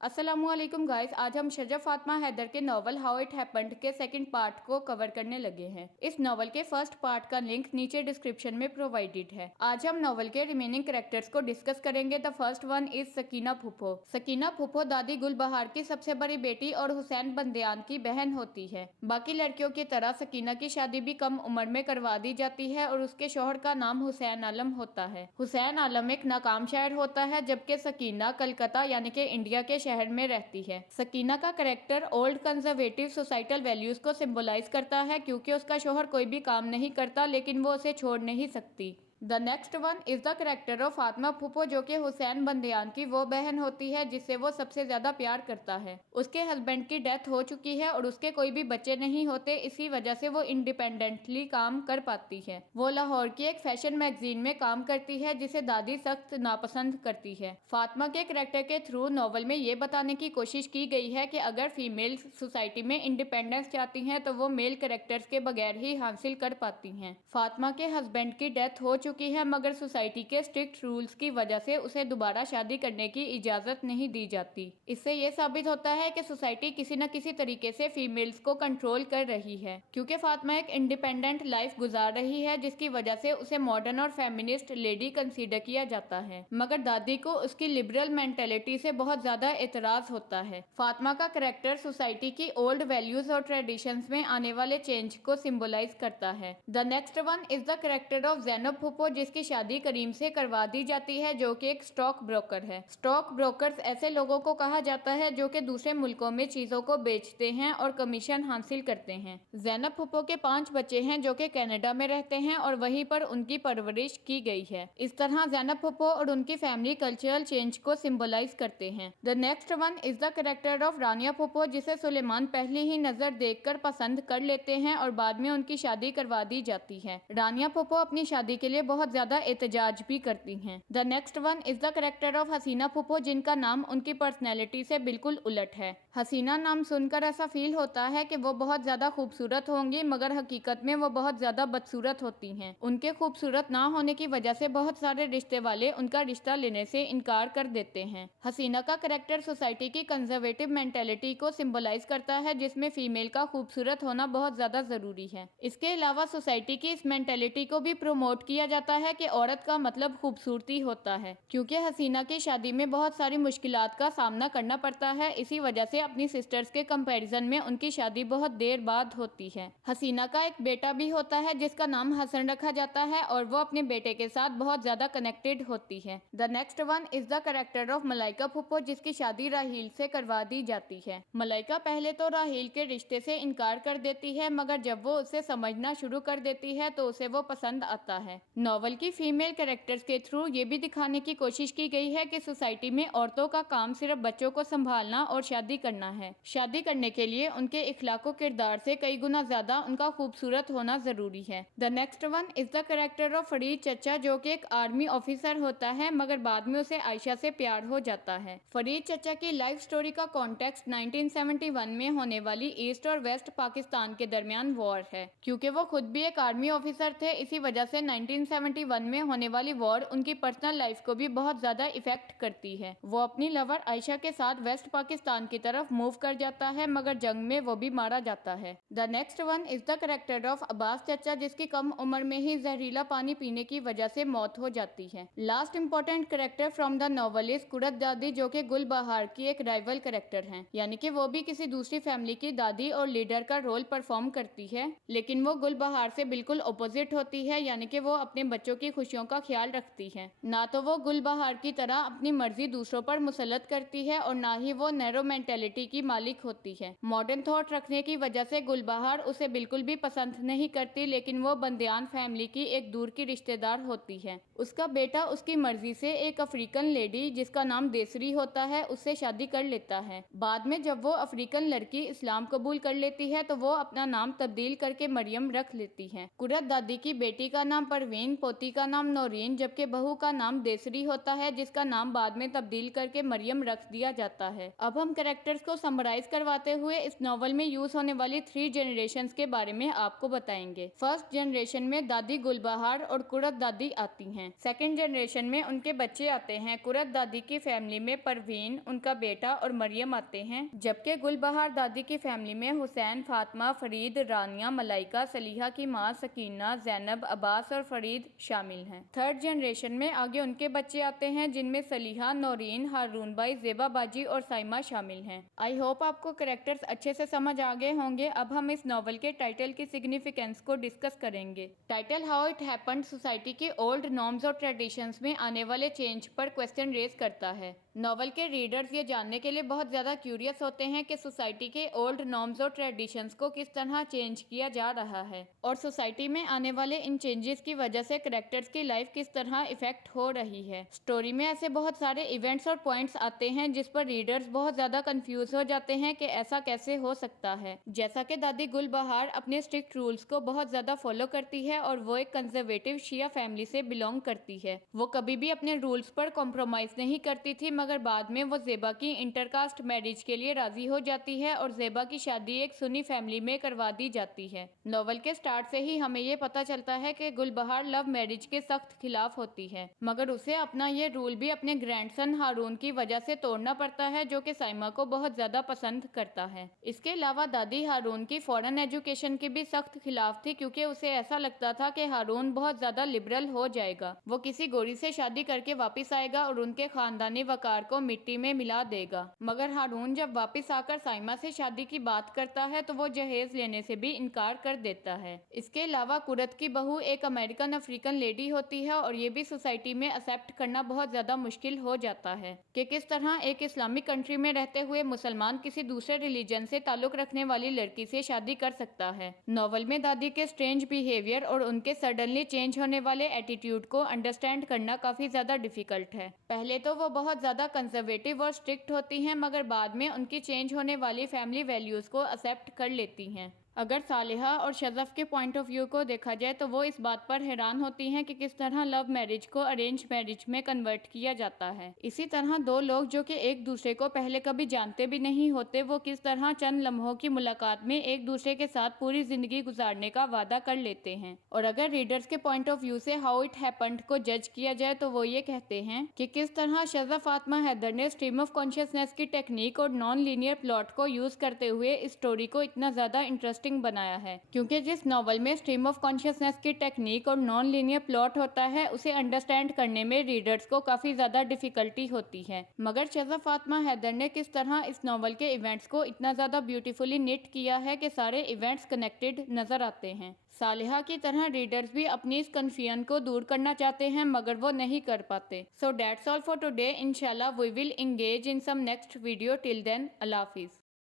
अस्सलामुअलैकुम गाइस, आज हम शजब फातिमा हैदर के नॉवल हाउ इट हैपेंड के सेकंड पार्ट को कवर करने लगे हैं। इस नॉवल के फर्स्ट पार्ट का लिंक नीचे डिस्क्रिप्शन में प्रोवाइडेड है। आज हम नॉवल के रिमेनिंग कैरेक्टर्स को डिस्कस करेंगे। The first one is Sakina फूफो। सकीना फूफो दादी गुलबहार की सबसे बड़ी बेटी और हुसैन बंदियान की बहन होती है। बाकी लड़कियों की तरह सकीना की शादी भी कम उम्र में करवा दी जाती है और उसके शौहर का नाम हुसैन आलम होता है। हुसैन आलम एक नाकाम शायर होता है, जबकि सकीना कलकत्ता यानी कि इंडिया के शहर में रहती है। सकीना का character old conservative societal values को सिंबलाइज करता है, क्योंकि उसका शौहर कोई भी काम नहीं करता लेकिन वो उसे छोड़ नहीं सकती। The next one is the character of Fatima फूफो, जो कि हुसैन बंदियान की वो बहन होती है जिससे वो सबसे ज्यादा प्यार करता है। उसके हस्बैंड की डेथ हो चुकी है और उसके कोई भी बच्चे नहीं होते, इसी वजह से वो इंडिपेंडेंटली काम कर पाती है। वो लाहौर की एक फैशन मैगजीन में काम करती है जिसे दादी सख्त नापसंद करती है। फातिमा के करेक्टर के थ्रू नॉवल में ये बताने की कोशिश की गई है कि अगर फीमेल सोसाइटी में इंडिपेंडेंस चाहती हैं तो वो मेल करेक्टर्स के बगैर ही हासिल कर पाती हैं। फातिमा के हस्बैंड की डेथ हो चुकी है, मगर सोसाइटी के स्ट्रिक्ट रूल्स की वजह से उसे दोबारा शादी करने की इजाजत नहीं दी जाती। इससे ये साबित होता है कि सोसाइटी किसी न किसी तरीके से फीमेल्स को कंट्रोल कर रही है। क्योंकि फातिमा एक इंडिपेंडेंट लाइफ गुजार रही है, जिसकी वजह से उसे मॉडर्न और फेमिनिस्ट लेडी कंसीडर किया जाता है, मगर दादी को उसकी लिबरल मेंटेलिटी से बहुत ज्यादा एतराज होता है। फातिमा का करेक्टर सोसाइटी की ओल्ड वैल्यूज और ट्रेडिशंस में आने वाले चेंज को सिंबलाइज करता है। The next one is the character of Zainab फूफो, जिसकी शादी करीम से करवा दी जाती है, जो कि एक स्टॉक ब्रोकर है। स्टॉक ब्रोकर्स ऐसे लोगों को कहा जाता है जो कि दूसरे मुल्कों में चीजों को बेचते हैं और कमीशन हासिल करते हैं। ज़ैनब फूफो के 5 बच्चे हैं जो कि कनाडा में रहते हैं और वहीं पर उनकी परवरिश की गई है। इस तरह ज़ैनब फूफो और उनकी फैमिली कल्चरल चेंज को सिंबलाइज करते हैं। The next one is the character of Rania फूफो, जिसे सुलेमान पहली ही नजर देखकर पसंद कर लेते हैं और बाद में उनकी शादी करवा दी जाती है। रानिया फूफो अपनी शादी के लिए बहुत ज्यादा एहतजाज भी करती हैं। The next one is the character of Haseena फूफो, जिनका नाम उनकी पर्सनैलिटी से बिल्कुल उलट है। हसीना नाम सुनकर ऐसा फील होता है कि वो बहुत ज्यादा खूबसूरत होंगी, मगर हकीकत में वो बहुत ज्यादा बदसूरत होती हैं। उनके खूबसूरत ना होने की वजह से बहुत सारे रिश्ते वाले उनका रिश्ता लेने से इनकार कर देते हैं। हसीना का करेक्टर सोसाइटी की कंजर्वेटिव मेंटेलिटी को सिंबलाइज करता है, जिसमें फीमेल का खूबसूरत होना बहुत ज्यादा जरूरी है। इसके अलावा सोसाइटी की इस मेंटेलिटी को भी प्रमोट किया जाता है कि औरत का मतलब खूबसूरती होता है। क्योंकि हसीना की शादी में बहुत सारी मुश्किलात का सामना करना पड़ता है, इसी वजह से अपनी सिस्टर्स के कंपैरिजन में उनकी शादी बहुत देर बाद होती है। हसीना का एक बेटा भी होता है जिसका नाम हसन रखा जाता है और वो अपने बेटे के साथ बहुत ज्यादा कनेक्टेड होती है। The next one is the character of Malaika फूफो, जिसकी शादी राहील से करवा दी जाती है। मलाइका पहले तो राहील के रिश्ते से इनकार कर देती है, मगर जब वो उसे समझना शुरू कर देती है तो उसे वो पसंद आता है। नॉवल की फीमेल कैरेक्टर्स के थ्रू ये भी दिखाने की कोशिश की गई है कि सोसाइटी में औरतों का काम सिर्फ बच्चों को संभालना और शादी करना है। शादी करने के लिए उनके इखलाको किरदार से कई गुना ज्यादा उनका खूबसूरत होना जरूरी है। The next one is the character of Farid चचा, जो कि एक आर्मी ऑफिसर होता है, मगर बाद में उसे आयशा से प्यार हो जाता है। फरीद चचा की लाइफ स्टोरी का कॉन्टेक्स्ट 1971 में होने वाली ईस्ट और वेस्ट पाकिस्तान के दरमियान वॉर है। क्योंकि वो खुद भी एक आर्मी ऑफिसर थे, इसी वजह से 1971 में होने वाली वॉर उनकी पर्सनल लाइफ को भी बहुत ज्यादा इफेक्ट करती है। वो अपनी लवर आयशा के साथ वेस्ट पाकिस्तान की तरफ मूव कर जाता है, मगर जंग में वो भी मारा जाता है। The next one is the character of Abbas चचा, जिसकी कम उम्र में ही जहरीला पानी पीने की वजह से मौत हो जाती है। Last important character from the novel is Qurat दादी, जो कि गुलबहार की एक राइवल करेक्टर है, यानी कि वो भी किसी दूसरी फैमिली की दादी और लीडर का रोल परफॉर्म करती है, लेकिन वो गुलबहार से बिल्कुल अपोजिट होती है, यानी कि वो अपने बच्चों की खुशियों का ख्याल रखती है। ना तो वो गुलबहार की तरह अपनी मर्जी दूसरों पर मुसल्लत करती है और ना ही वो नैरो मेंटेलिटी की मालिक होती है। मॉडर्न थॉट रखने की वजह से गुलबहार उसे बिल्कुल भी पसंद नहीं करती, लेकिन वो बंदियान फैमिली की एक दूर की रिश्तेदार होती है। उसका बेटा उसकी मर्जी से एक अफ्रीकन लेडी जिसका नाम देसरी होता है उससे शादी कर लेता है। बाद में जब वो अफ्रीकन लड़की इस्लाम कबूल कर लेती है तो वो अपना नाम तब्दील करके मरियम रख लेती है। कुरत दादी की बेटी का नाम परवीन नौरीन, पोती का नाम नौरीन जबकि बहू का नाम देसरी होता है, जिसका नाम बाद में तब्दील करके मरियम रख दिया जाता है। अब हम कैरेक्टर्स को समराइज करवाते हुए इस नॉवल में यूज होने वाली 3 जनरेशंस के बारे में आपको बताएंगे। फर्स्ट जनरेशन में दादी गुलबहार और कुरत दादी आती हैं। सेकंड जनरेशन में उनके बच्चे आते हैं। कुरत दादी की फैमिली में परवीन, उनका बेटा और मरियम आते हैं, जबकि गुलबहार दादी की फैमिली में हुसैन, फातिमा, फरीद, रानिया, मलाइका, सलीहा की माँ सकीना, जैनब, अब्बास और फरीद शामिल हैं। थर्ड जनरेशन में आगे उनके बच्चे आते हैं, जिनमें सलीहा, नौरीन, हारून भाई, जेबा बाजी और साइमा शामिल हैं। आई होप आपको कैरेक्टर्स अच्छे से समझ आ गए होंगे। अब हम इस नॉवल के टाइटल की सिग्निफिकेंस को डिस्कस करेंगे। Title how it happened society के ओल्ड नॉर्म्स और ट्रेडिशंस में आने वाले चेंज पर क्वेश्चन रेज करता है। नॉवल के रीडर्स ये जानने के लिए बहुत ज़्यादा क्यूरियस होते हैं कि सोसाइटी के ओल्ड नॉर्म्स और ट्रेडिशंस को किस तरह चेंज किया जा रहा है और सोसाइटी में आने वाले इन चेंजेस की वजह से कैरेक्टर्स की लाइफ किस तरह इफेक्ट हो रही है। स्टोरी में ऐसे बहुत सारे इवेंट्स और पॉइंट्स आते हैं जिस पर रीडर्स बहुत ज़्यादा कंफ्यूज हो जाते हैं कि ऐसा कैसे हो सकता है। जैसा कि दादी गुलबहार अपने स्ट्रिक्ट रूल्स को बहुत ज़्यादा फॉलो करती है और वो एक कंजर्वेटिव शिया फैमिली से बिलोंग करती है। वो कभी भी अपने रूल्स पर कॉम्प्रोमाइज़ नहीं करती थी, मगर बाद में वो जेबा की इंटरकास्ट मैरिज के लिए राजी हो जाती है और जेबा की शादी एक सुन्नी फैमिली में करवा दी जाती है। नॉवल के स्टार्ट से ही हमें ये पता चलता है कि गुलबहार लव मैरिज के सख्त खिलाफ होती है, मगर उसे अपना ये रूल भी अपने ग्रैंडसन हारून की वजह से तोड़ना पड़ता है, जो कि साइमा को बहुत ज्यादा पसंद करता है। इसके अलावा दादी हारून की फॉरेन एजुकेशन की भी सख्त खिलाफ थी, क्योंकि उसे ऐसा लगता था कि हारून बहुत ज्यादा लिबरल हो जाएगा, वो किसी गोरी से शादी करके वापिस आएगा और उनके खानदानी वकार को मिट्टी में मिला देगा। मगर हारून जब वापस आकर साइमा से शादी की बात करता है तो वो जहेज लेने से भी इनकार कर देता है। इसके अलावा कुरत की बहू एक अमेरिकन अफ्रीकन लेडी होती है और ये भी सोसाइटी में एक्सेप्ट करना बहुत ज्यादा मुश्किल हो जाता है कि किस तरह एक इस्लामिक कंट्री में रहते हुए मुसलमान किसी दूसरे रिलीजन से ताल्लुक रखने वाली लड़की से शादी कर सकता है। नॉवल में दादी के स्ट्रेंज बिहेवियर और उनके सडनली चेंज होने वाले एटीट्यूड को अंडरस्टैंड करना काफी ज्यादा डिफिकल्ट है। पहले तो वो बहुत ज्यादा कंजर्वेटिव और स्ट्रिक्ट होती हैं, मगर बाद में उनकी चेंज होने वाली फैमिली वैल्यूज को एक्सेप्ट कर लेती हैं। अगर सालिहा और शज़फ के पॉइंट ऑफ व्यू को देखा जाए तो वो इस बात पर हैरान होती हैं कि किस तरह लव मैरिज को अरेंज मैरिज में कन्वर्ट किया जाता है। इसी तरह दो लोग जो कि एक दूसरे को पहले कभी जानते भी नहीं होते, वो किस तरह चंद लम्हों की मुलाकात में एक दूसरे के साथ पूरी जिंदगी गुजारने का वादा कर लेते हैं। और अगर रीडर्स के पॉइंट ऑफ व्यू से हाउ इट हैपेंड को जज किया जाए तो वो ये कहते हैं कि किस तरह शज़फ फातिमा हैदर ने स्ट्रीम ऑफ कॉन्शियसनेस की टेक्निक और नॉन लीनियर प्लॉट को यूज करते हुए इस स्टोरी को इतना ज्यादा इंटरेस्टिंग बनाया है, क्योंकि जिस नॉवल में स्ट्रीम ऑफ कॉन्शियसनेस की टेक्निक और नॉन लीनियर प्लॉट होता है उसे अंडरस्टैंड करने में रीडर्स को काफी ज्यादा डिफिकल्टी होती है। मगर शज़फ फातिमा हैदर ने किस तरह इस नॉवल के इवेंट्स को इतना ज्यादा ब्यूटीफुली निट किया है कि सारे इवेंट्स कनेक्टेड नजर आते हैं। सालिहा की तरह रीडर्स भी अपनी इस कन्फ्यूजन को दूर करना चाहते हैं, मगर वो नहीं कर पाते। So that's all for today. इंशाल्लाह we will engage in some next video. Till then, अल्लाह हाफिज।